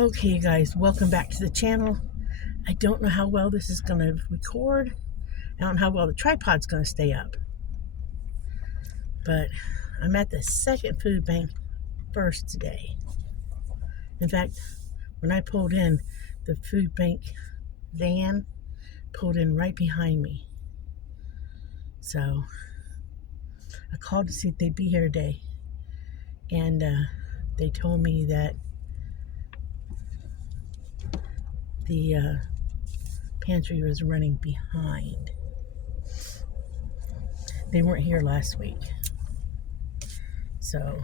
Okay, you guys, welcome back to the channel. I don't know how well this is going to record. I don't know how well the tripod's going to stay up. But I'm at the second food bank first today. In fact, when I pulled in, the food bank van pulled in right behind me. So I called to see if they'd be here today. And they told me that the pantry was running behind. They weren't here last week. So,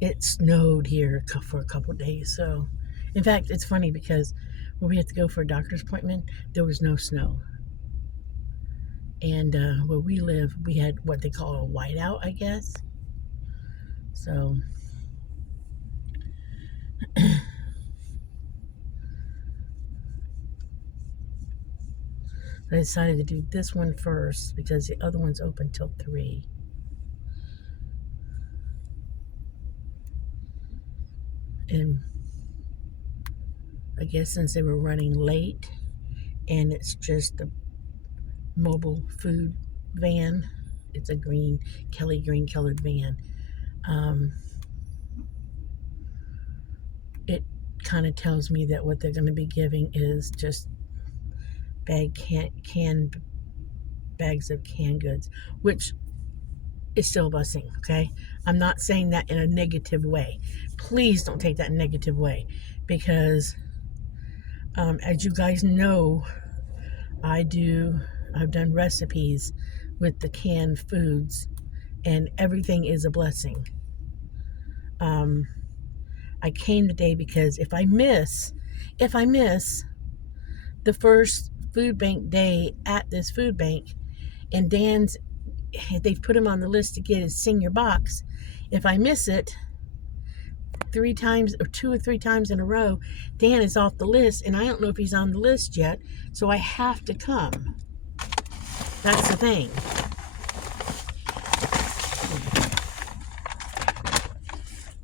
it snowed here for a couple of days. So, in fact, it's funny because when we had to go for a doctor's appointment, there was no snow. And where we live, we had what they call a whiteout, I guess. So, I decided to do this one first because the other one's open till 3. And I guess since they were running late and it's just a mobile food van, it's a Kelly green colored van, it kind of tells me that what they're going to be giving is just canned bags of canned goods, which is still a blessing, okay? I'm not saying that in a negative way. Please don't take that in a negative way, because as you guys know, I've done recipes with the canned foods, and everything is a blessing. I came today because if I miss the first food bank day at this food bank, and they've put him on the list to get his senior box. If I miss it 3 times or 2 or 3 times in a row, Dan is off the list, and I don't know if he's on the list yet, so I have to come. That's the thing.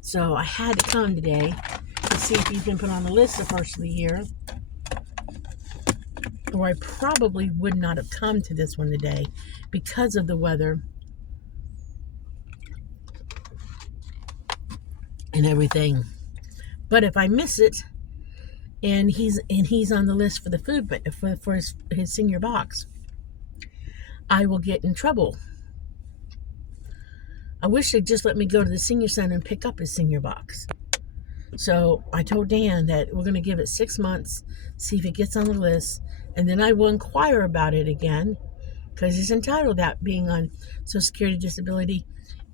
So I had to come today to see if he's been put on the list the first of the year, or I probably would not have come to this one today because of the weather and everything. But if I miss it and he's on the list for the food, but for his senior box, I will get in trouble. I wish they'd just let me go to the senior center and pick up his senior box. So I told Dan that we're going to give it 6 months, see if it gets on the list, and then I will inquire about it again, because he's entitled to that, being on Social Security disability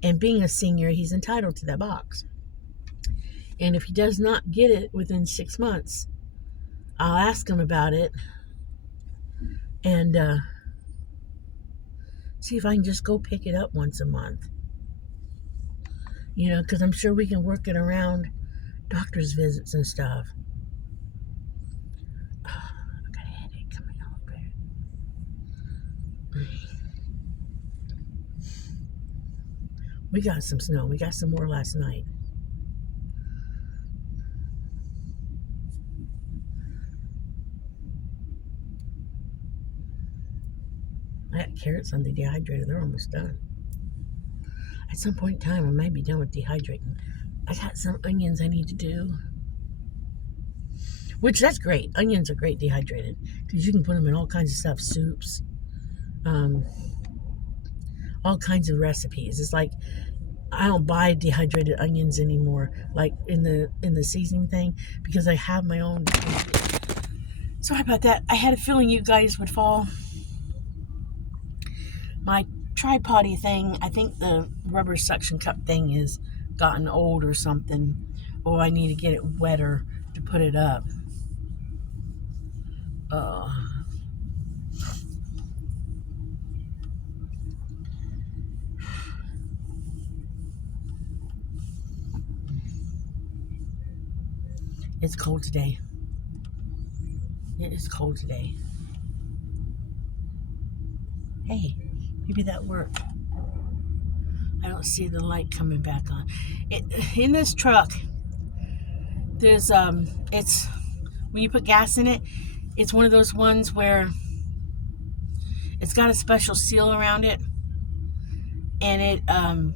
and being a senior, he's entitled to that box. And if he does not get it within 6 months, I'll ask him about it and see if I can just go pick it up once a month. You know, because I'm sure we can work it around doctor's visits and stuff. Oh, I got a headache coming over. We got some snow. We got some more last night. I got carrots on the dehydrator. They're almost done. At some point in time, I might be done with dehydrating. I got some onions I need to do. Which, that's great. Onions are great dehydrated, because you can put them in all kinds of stuff. Soups. All kinds of recipes. It's like, I don't buy dehydrated onions anymore, like in the seasoning thing, because I have my own. Sorry about that. I had a feeling you guys would fall. My tripod-y thing, I think the rubber suction cup thing has gotten old or something, or I need to get it wetter to put it up. It's cold today. It is cold today. Hey, maybe that worked. I don't see the light coming back on. In this truck, there's it's when you put gas in it, it's one of those ones where it's got a special seal around it, and it I don't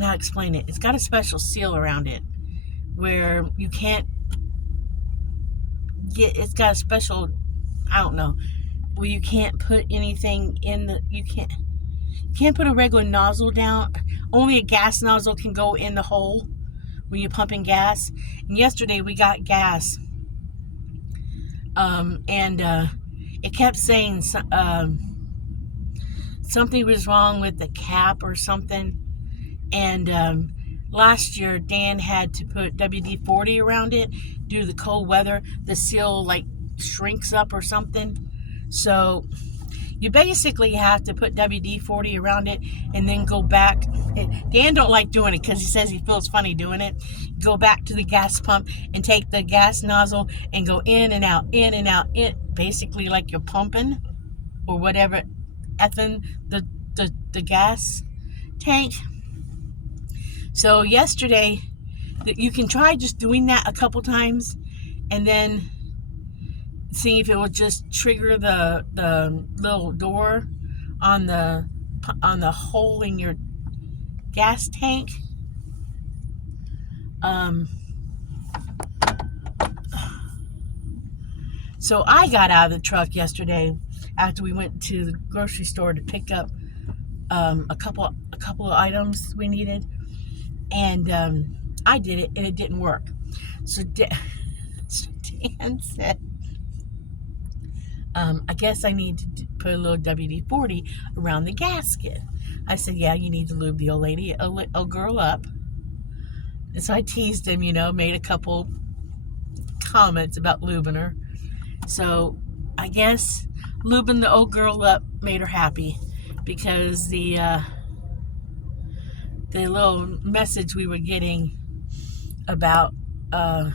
know how to explain it. It's got a special seal around it where you can't get. It's got a special, I don't know, where you can't put anything in the. You can't put a regular nozzle down. Only a gas nozzle can go in the hole when you're pumping gas. And yesterday we got gas, and it kept saying something was wrong with the cap or something. And last year Dan had to put WD-40 around it due to the cold weather. The seal like shrinks up or something. So you basically have to put WD-40 around it and then go back. Dan don't like doing it because he says he feels funny doing it. Go back to the gas pump and take the gas nozzle and go in and out, in and out. Basically like you're pumping or whatever, effing the gas tank. So yesterday, you can try just doing that a couple times and then see if it will just trigger the little door on the hole in your gas tank. So I got out of the truck yesterday after we went to the grocery store to pick up a couple of items we needed, and I did it and it didn't work. So Dan said, I guess I need to put a little WD-40 around the gasket. I said, yeah, you need to lube the old girl up. And so I teased him, made a couple comments about lubing her. So I guess lubing the old girl up made her happy, because the little message we were getting about that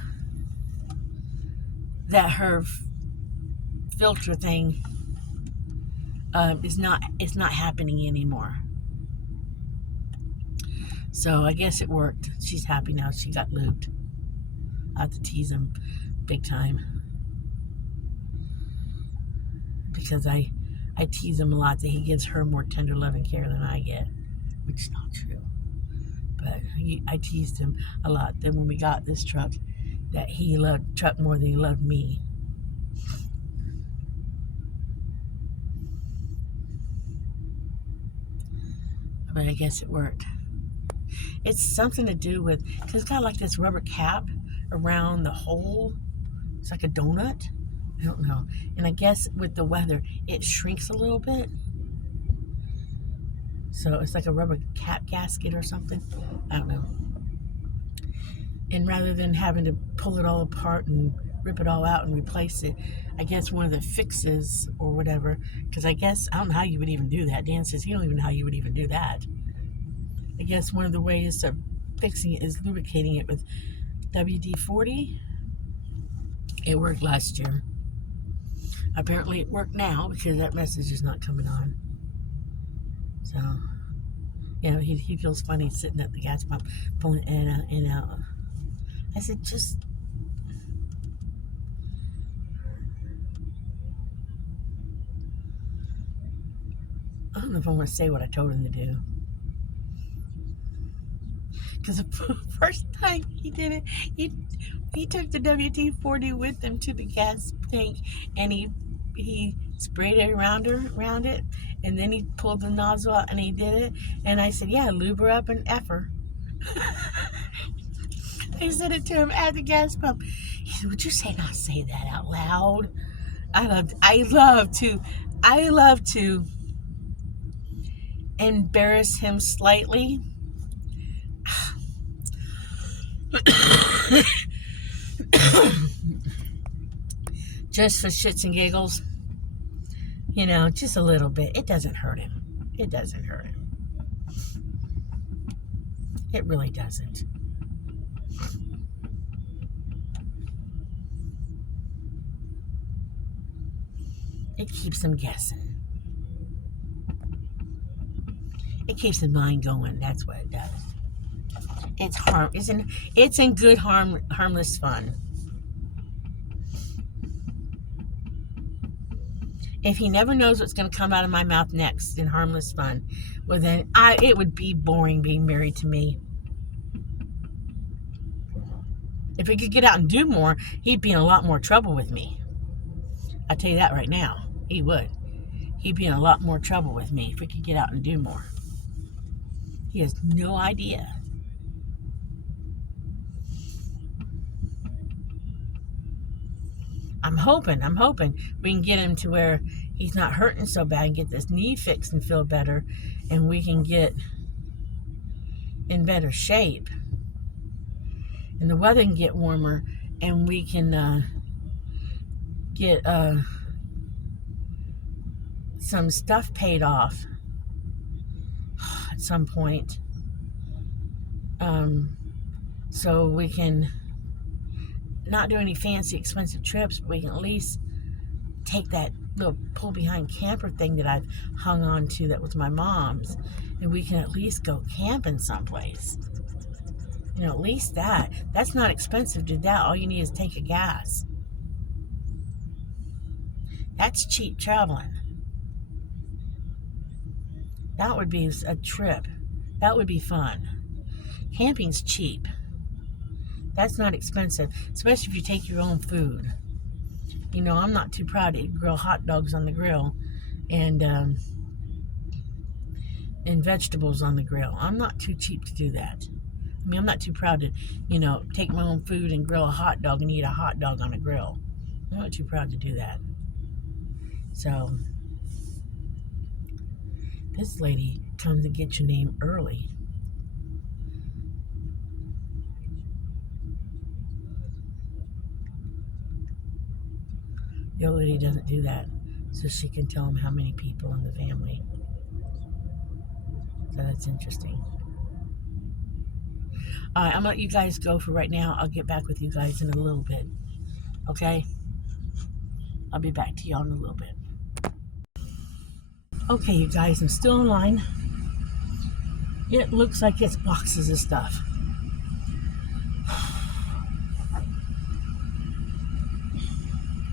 her filter thing is not happening anymore. So I guess it worked. She's happy now. She got lubed. I have to tease him big time, because I tease him a lot that he gives her more tender loving care than I get, which is not true. But I teased him a lot. Then when we got this truck, that he loved the truck more than he loved me. But I guess it worked. It's something to do with, because it's got like this rubber cap around the hole. It's like a donut. I don't know. And I guess with the weather, it shrinks a little bit. So it's like a rubber cap gasket or something. I don't know. And rather than having to pull it all apart and rip it all out and replace it, I guess one of the fixes or whatever, because I don't know how you would even do that. Dan says he don't even know how you would even do that. I guess one of the ways of fixing it is lubricating it with WD-40. It worked last year. Apparently it worked now, because that message is not coming on. So, he feels funny sitting at the gas pump, pulling in and out. I said, I don't know if I want to say what I told him to do. Because the first time he did it, he took the WD-40 with him to the gas tank, and he sprayed it around it, and then he pulled the nozzle out and he did it. And I said, yeah, lube her up and F her. I said it to him at the gas pump. He said, would you not say that out loud? I love to embarrass him slightly. Just for shits and giggles. Just a little bit. It doesn't hurt him. It doesn't hurt him. It really doesn't. It keeps him guessing. It keeps the mind going. That's what it does. It's in good harmless fun. If he never knows what's going to come out of my mouth next in harmless fun, well then it would be boring being married to me. If he could get out and do more, he'd be in a lot more trouble with me. I'll tell you that right now. He would. He'd be in a lot more trouble with me if he could get out and do more. He has no idea. I'm hoping we can get him to where he's not hurting so bad and get this knee fixed and feel better, and we can get in better shape. And the weather can get warmer, and we can get some stuff paid off at some point. So we can not do any fancy expensive trips, but we can at least take that little pull behind camper thing that I've hung on to that was my mom's, and we can at least go camping someplace. You know, at least that's not expensive to do that. All you need is tank of gas. That's cheap traveling. That would be a trip. That would be fun. Camping's cheap. That's not expensive, especially if you take your own food. You know, I'm not too proud to grill hot dogs on the grill and vegetables on the grill. I'm not too cheap to do that. I mean, I'm not too proud to, you know, take my own food and grill a hot dog and eat a hot dog on a grill. I'm not too proud to do that. So, this lady comes to get your name early. The old lady doesn't do that, so she can tell them how many people in the family. So that's interesting. All right, I'm going to let you guys go for right now. I'll get back with you guys in a little bit. Okay? I'll be back to y'all in a little bit. Okay, you guys, I'm still in line. It looks like it's boxes of stuff.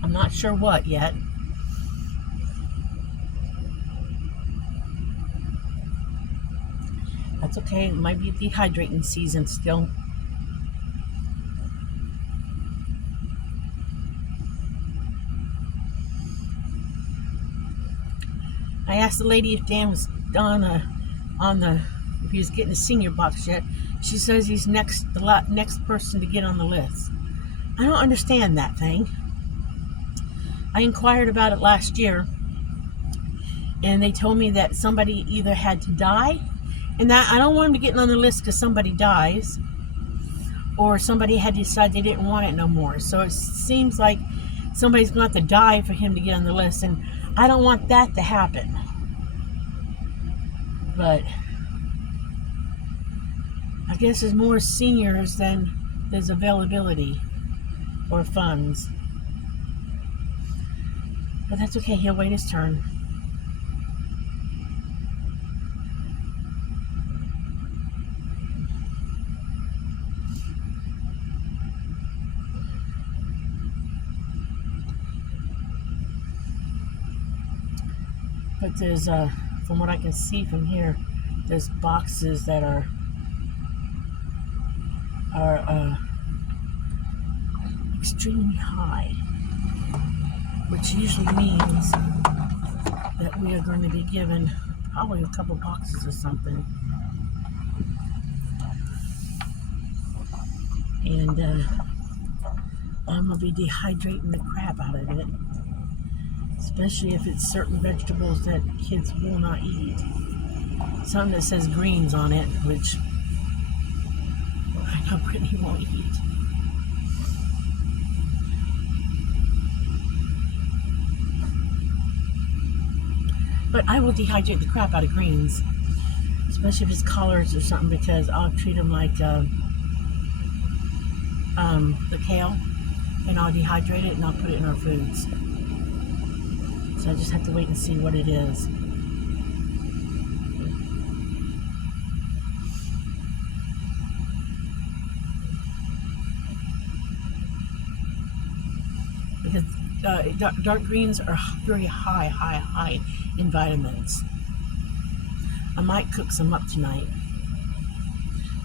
I'm not sure what yet. That's okay. It might be dehydrating season still. I asked the lady if Dan was if he was getting a senior box yet. She says he's the next person to get on the list. I don't understand that thing. I inquired about it last year, and they told me that somebody either had to die, and that I don't want him to get on the list because somebody dies, or somebody had to decide they didn't want it no more. So it seems like somebody's going to have to die for him to get on the list, and I don't want that to happen. But I guess there's more seniors than there's availability or funds. But that's okay, he'll wait his turn. But there's, from what I can see from here, there's boxes that are extremely high, which usually means that we are going to be given probably a couple boxes or something. And I'm going to be dehydrating the crap out of it, especially if it's certain vegetables that kids will not eat. Something that says greens on it, which I know Brittany won't eat. But I will dehydrate the crap out of greens, especially if it's collards or something, because I'll treat them like the kale, and I'll dehydrate it and I'll put it in our foods. So I just have to wait and see what it is. because dark greens are very high in vitamins. I might cook some up tonight,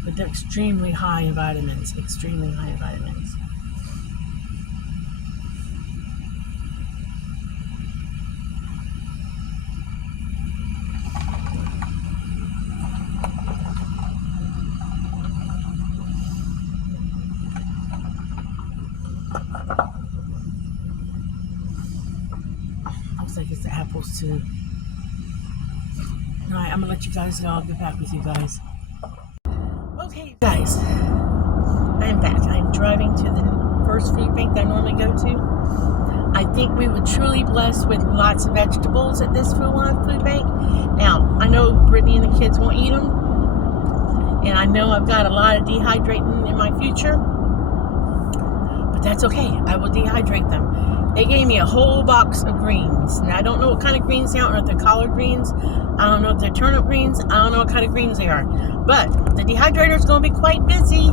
but they're extremely high in vitamins. Extremely high in vitamins. Looks like it's the apples too. Alright, I'm gonna let you guys go. I'll get back with you guys. Okay, guys. I'm back. I'm driving to the first food bank that I normally go to. I think we were truly blessed with lots of vegetables at this food bank. Now, I know Brittany and the kids won't eat them. And I know I've got a lot of dehydrating in my future. But that's okay. I will dehydrate them. They gave me a whole box of greens. And I don't know what kind of greens they are. I don't know if they're collard greens. I don't know if they're turnip greens. I don't know what kind of greens they are. But the dehydrator is going to be quite busy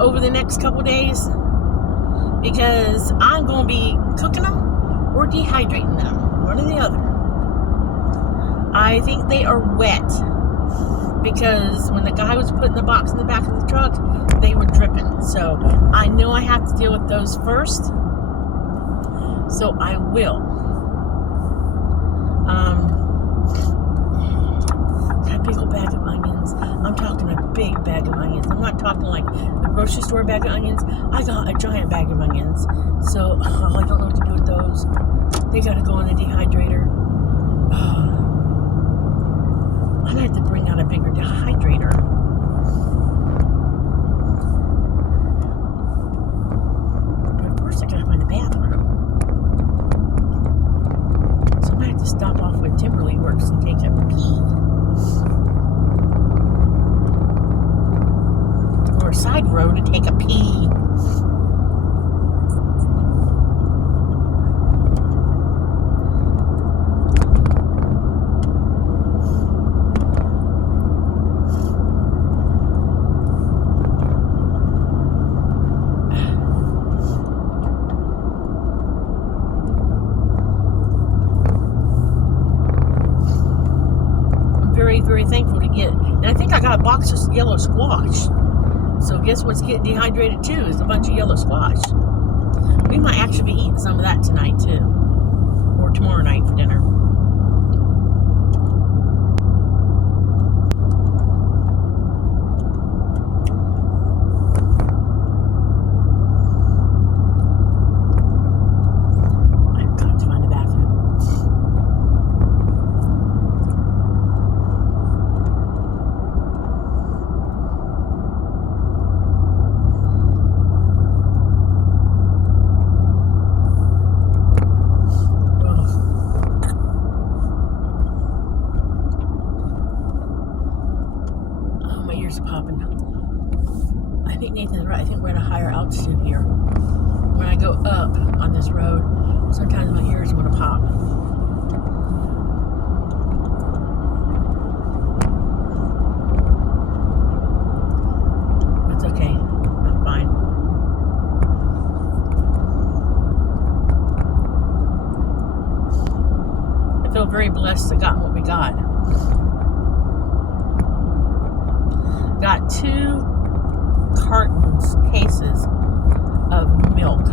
over the next couple days, because I'm going to be cooking them or dehydrating them. One or the other. I think they are wet, because when the guy was putting the box in the back of the truck, they were dripping. So I know I have to deal with those first. So I will. Got a big old bag of onions. I'm talking a big bag of onions. I'm not talking like the grocery store bag of onions. I got a giant bag of onions. So I don't know what to do with those. They got to go in a dehydrator. I'm going to have to bring out a bigger dehydrator. But first I got to find a bathroom. So I'm going to have to stop off where Timberly works and take a pee. Or a side road and take a pee. Very thankful to get, and I think I got a box of yellow squash. So guess what's getting dehydrated too is a bunch of yellow squash. We might actually be eating some of that tonight too, or tomorrow night for dinner. Popping. I think Nathan's right. I think we're at a higher altitude here. When I go up on this road, sometimes my ears want to pop. That's okay. I'm fine. I feel very blessed to got what we got. Got 2 cases of milk.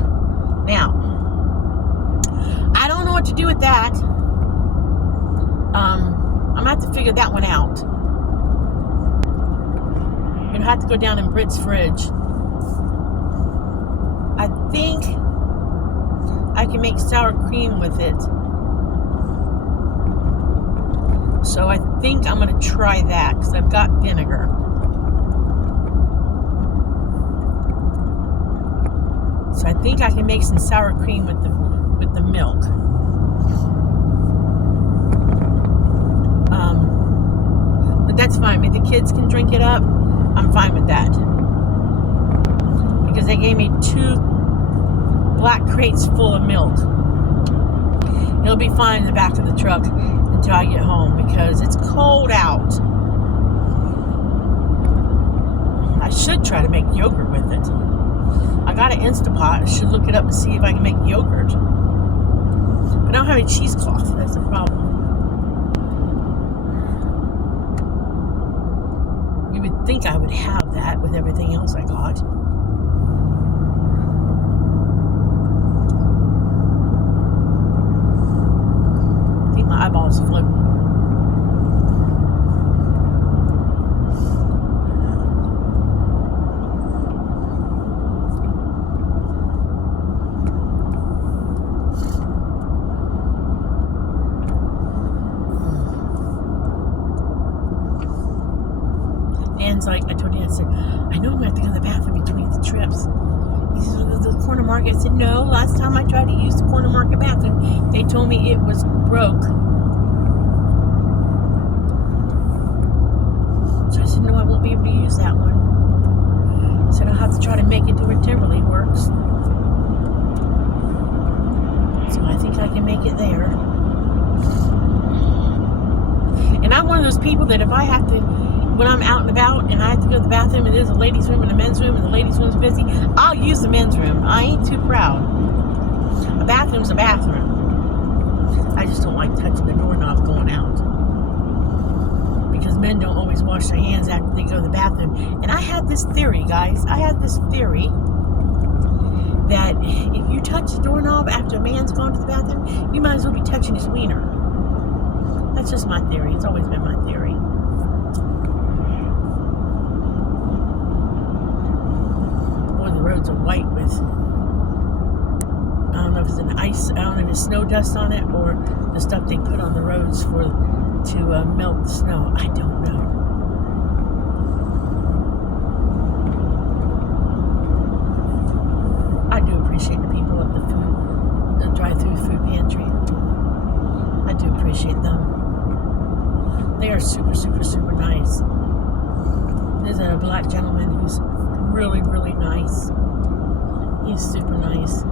Now, I don't know what to do with that. I'm gonna have to figure that one out. I'm gonna have to go down in Britt's fridge. I think I can make sour cream with it. So I think I'm gonna try that because I've got vinegar. So I think I can make some sour cream with the milk. But that's fine. If the kids can drink it up, I'm fine with that. Because they gave me 2 black crates full of milk. It'll be fine in the back of the truck until I get home because it's cold out. I should try to make yogurt with it. I got an Instapot. I should look it up and see if I can make yogurt. But I don't have a cheesecloth. That's the problem. You would think I would have that with everything else I got. I think my eyeballs float. Dan's like, I told Dan, I said, I know I'm going to have to go to the bathroom between the trips. He said, the corner market. I said, no, last time I tried to use the corner market bathroom, they told me it was broke. So I said, no, I won't be able to use that one. I said, I'll have to try to make it to where Timberley works. So I think I can make it there. And I'm one of those people that if I have to, when I'm out and about and I have to go to the bathroom and there's a ladies' room and a men's room and the ladies' room's busy, I'll use the men's room. I ain't too proud. A bathroom's a bathroom. I just don't like touching the doorknob going out. Because men don't always wash their hands after they go to the bathroom. And I had this theory, guys. I had this theory that if you touch the doorknob after a man's gone to the bathroom, you might as well be touching his wiener. That's just my theory. It's always been my theory. Boy, the roads are white with, I don't know if it's an ice, I don't know if it's snow dust on it or the stuff they put on the roads to melt the snow. I don't know. I do appreciate the people at the drive-through food pantry. I do appreciate them. They are super, super, super nice. There's a black gentleman who's really, really nice. He's super nice.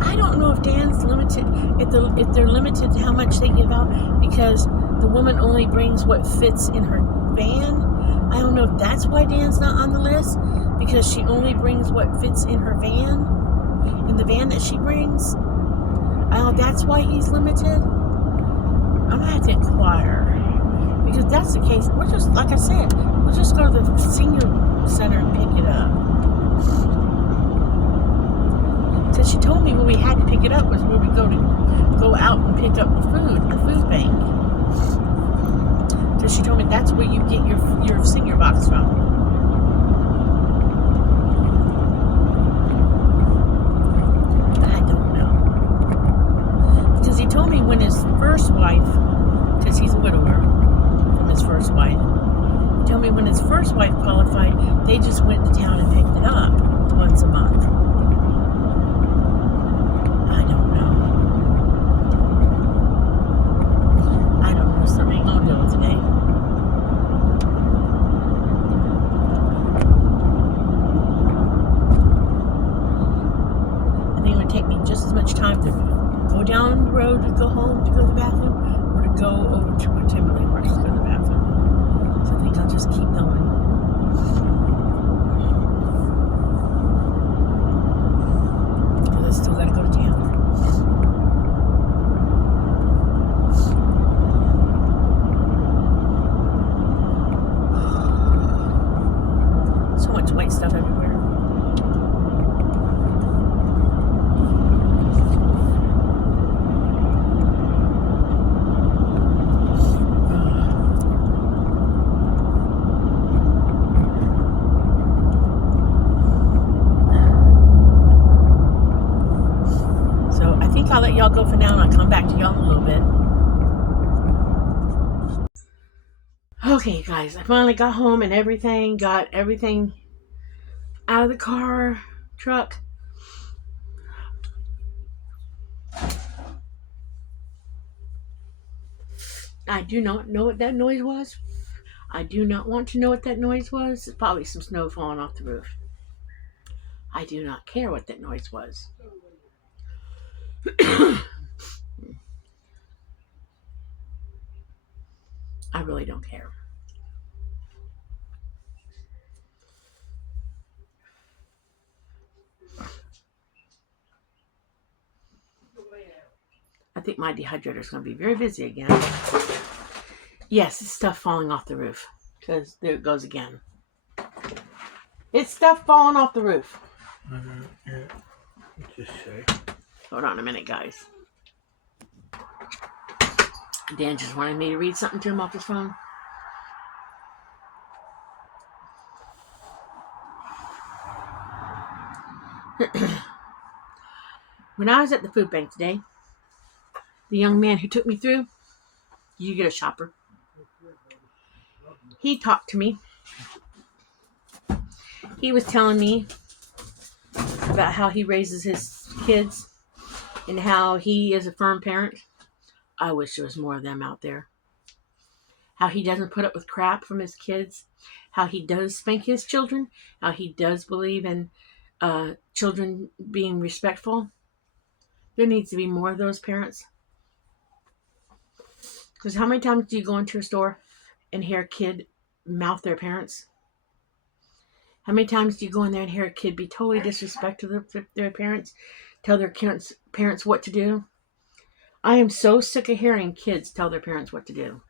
I don't know if Dan's limited, if they're limited to how much they give out, because the woman only brings what fits in her van. I don't know if that's why Dan's not on the list, because she only brings what fits in her van, in the van that she brings. That's why he's limited. I'm gonna have to inquire, because if that's the case, we're just, like I said, we'll just go to the senior center and pick it up. So she told me when we had to pick it up was where we go out and pick up the food bank. So she told me that's where you get your senior box from. I don't know. Because he told me when his first wife, because he's a widower from his first wife, he told me when his first wife qualified, they just went to town and picked it up once a month. I don't know. I don't know. Something I'm doing today. I think it would take me just as much time to go down the road to go home to go to the bathroom, or to go over to where Timberley works to go to the bathroom. So I think I'll just keep going. Because I still gotta go to town. So much white stuff everywhere. I'll let y'all go for now, and I'll come back to y'all in a little bit. Okay, guys, I finally got home and got everything out of the truck. I do not know what that noise was. I do not want to know what that noise was. It's probably some snow falling off the roof. I do not care what that noise was. I really don't care. I think my dehydrator is going to be very busy again. Yes, it's stuff falling off the roof. Because there it goes again. It's stuff falling off the roof. Yeah. Just say. Hold on a minute, guys. Dan just wanted me to read something to him off his phone. When I was at the food bank today, the young man who took me through, you get a shopper. He talked to me. He was telling me about how he raises his kids and how he is a firm parent. I wish there was more of them out there. How he doesn't put up with crap from his kids. How he does spank his children. How he does believe in children being respectful. There needs to be more of those parents. Because how many times do you go into a store and hear a kid mouth their parents? How many times do you go in there and hear a kid be totally disrespectful to their parents? Tell their parents what to do? I am so sick of hearing kids tell their parents what to do.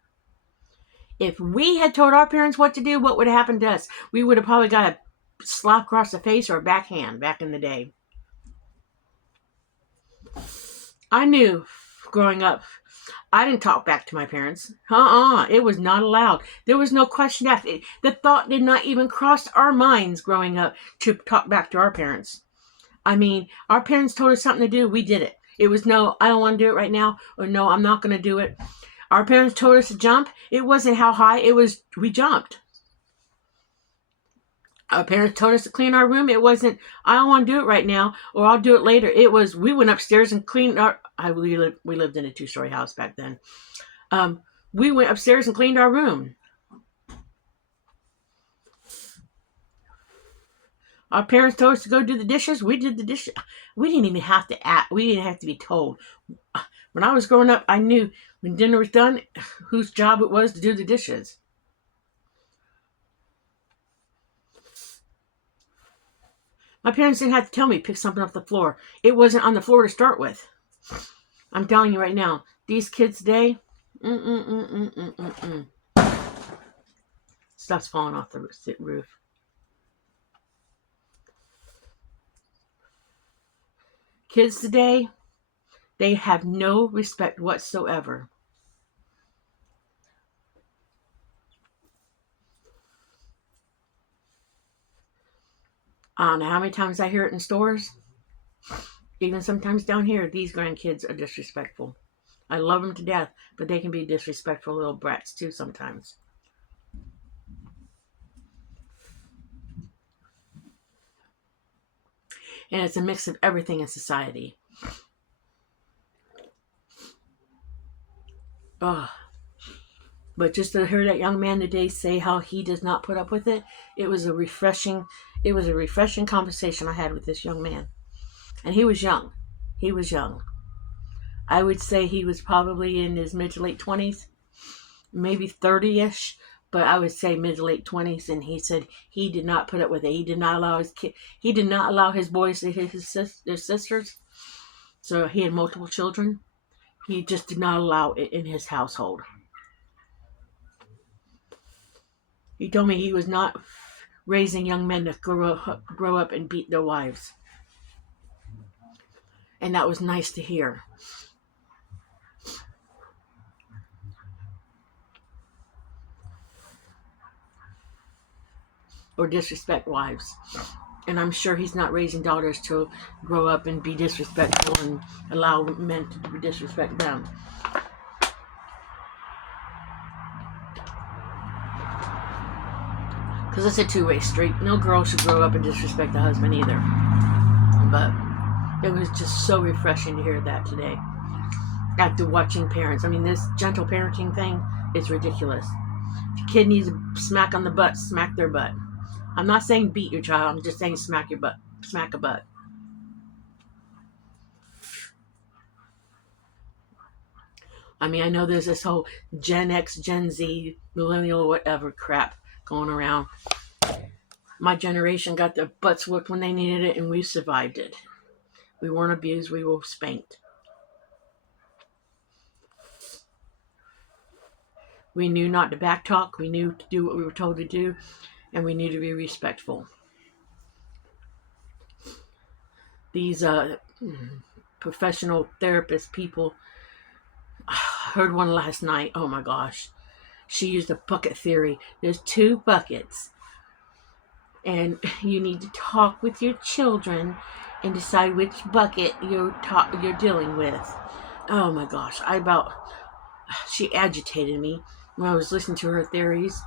If we had told our parents what to do, what would have happened to us? We would have probably got a slap across the face or a backhand back in the day. I knew growing up, I didn't talk back to my parents. It was not allowed. There was no question asked. The thought did not even cross our minds growing up to talk back to our parents. I mean, our parents told us something to do, we did it. It was no, I don't want to do it right now, or no, I'm not going to do it. Our parents told us to jump. It wasn't how high, it was, we jumped. Our parents told us to clean our room. It wasn't, I don't want to do it right now, or I'll do it later. It was, we went upstairs and cleaned we lived in a 2-story house back then. We went upstairs and cleaned our room. Our parents told us to go do the dishes. We did the dishes. We didn't even have to act. We didn't have to be told. When I was growing up, I knew when dinner was done, whose job it was to do the dishes. My parents didn't have to tell me to pick something off the floor. It wasn't on the floor to start with. I'm telling you right now, these kids today, stuff's falling off the roof. Kids today, they have no respect whatsoever. I don't know how many times I hear it in stores. Even sometimes down here, these grandkids are disrespectful. I love them to death, but they can be disrespectful little brats too sometimes. And it's a mix of everything in society. Ugh. But just to hear that young man today say how he does not put up with it, it was a refreshing conversation I had with this young man. And he was young. I would say he was probably in his mid to late 20s, maybe 30-ish, but I would say mid to late 20s. And he said he did not put up with it. He did not allow his boys to hit their sisters. So he had multiple children. He just did not allow it in his household. He told me he was not raising young men to grow up and beat their wives. And that was nice to hear. Or disrespect wives. And I'm sure he's not raising daughters to grow up and be disrespectful and allow men to disrespect them. Because it's a two-way street. No girl should grow up and disrespect the husband either. But it was just so refreshing to hear that today. After watching parents. I mean, this gentle parenting thing is ridiculous. If your kid needs a smack on the butt, smack their butt. I'm not saying beat your child. I'm just saying smack your butt. Smack a butt. I mean, I know there's this whole Gen X, Gen Z, millennial, whatever crap going around. My generation got their butts whooped when they needed it, and we survived it. We weren't abused, we were spanked. We knew not to backtalk, we knew to do what we were told to do, and we knew to be respectful. These professional therapist people, I heard one last night, oh my gosh. She used a bucket theory. There's 2 buckets. And you need to talk with your children and decide which bucket you're dealing with. Oh my gosh, she agitated me when I was listening to her theories.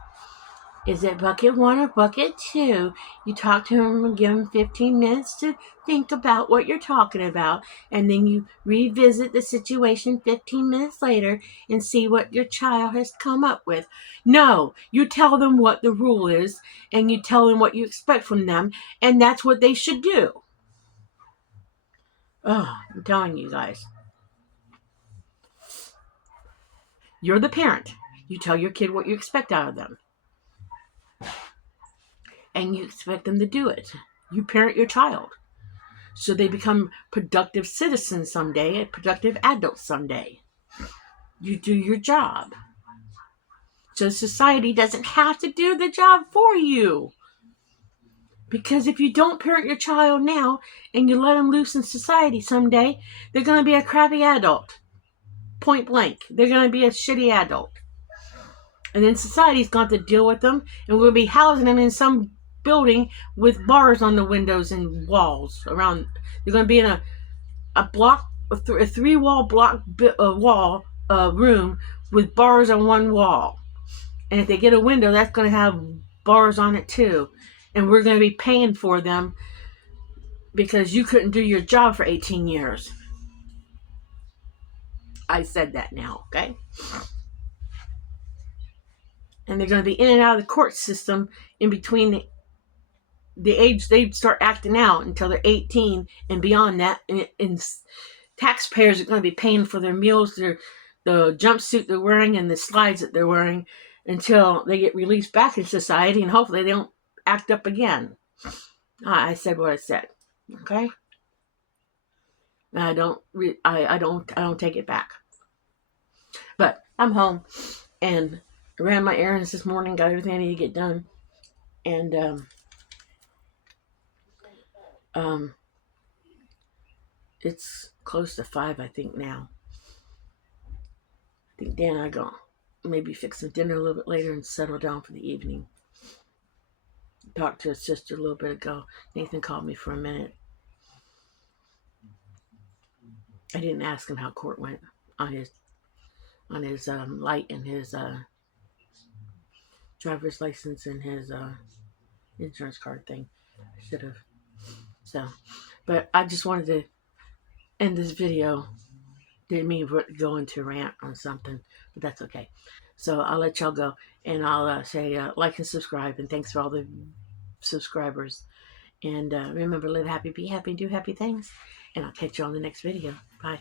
Is it bucket 1 or bucket 2? You talk to them and give them 15 minutes to think about what you're talking about, and then you revisit the situation 15 minutes later and see what your child has come up with. No, you tell them what the rule is, and you tell them what you expect from them, and that's what they should do. Oh, I'm telling you guys. You're the parent. You tell your kid what you expect out of them. And you expect them to do it. You parent your child. So they become productive citizens someday and productive adults someday. You do your job. So society doesn't have to do the job for you. Because if you don't parent your child now and you let them loose in society someday, they're going to be a crappy adult. Point blank. They're going to be a shitty adult. And then society's going to deal with them, and we'll be housing them in some building with bars on the windows and walls around. They're going to be in a block, a 3-wall block room with bars on one wall. And if they get a window, that's going to have bars on it too. And we're going to be paying for them because you couldn't do your job for 18 years. I said that now, okay? And they're going to be in and out of the court system in between the age they start acting out until they're 18 and beyond that. And taxpayers are going to be paying for their meals, the jumpsuit they're wearing, and the slides that they're wearing until they get released back in society, and hopefully they don't act up again. I said what I said, okay? And I don't take it back. But I'm home, and I ran my errands this morning, got everything I need to get done, and it's close to 5, I think, now. I think Dan and I go maybe fix some dinner a little bit later and settle down for the evening. Talked to his sister a little bit ago. Nathan called me for a minute. I didn't ask him how court went on his light and his driver's license and his insurance card thing. I should have. So, but I just wanted to end this video. Didn't mean to go into a rant on something, but that's okay. So I'll let y'all go, and I'll say like and subscribe, and thanks for all the subscribers. And remember, live happy, be happy, and do happy things. And I'll catch you on the next video. Bye.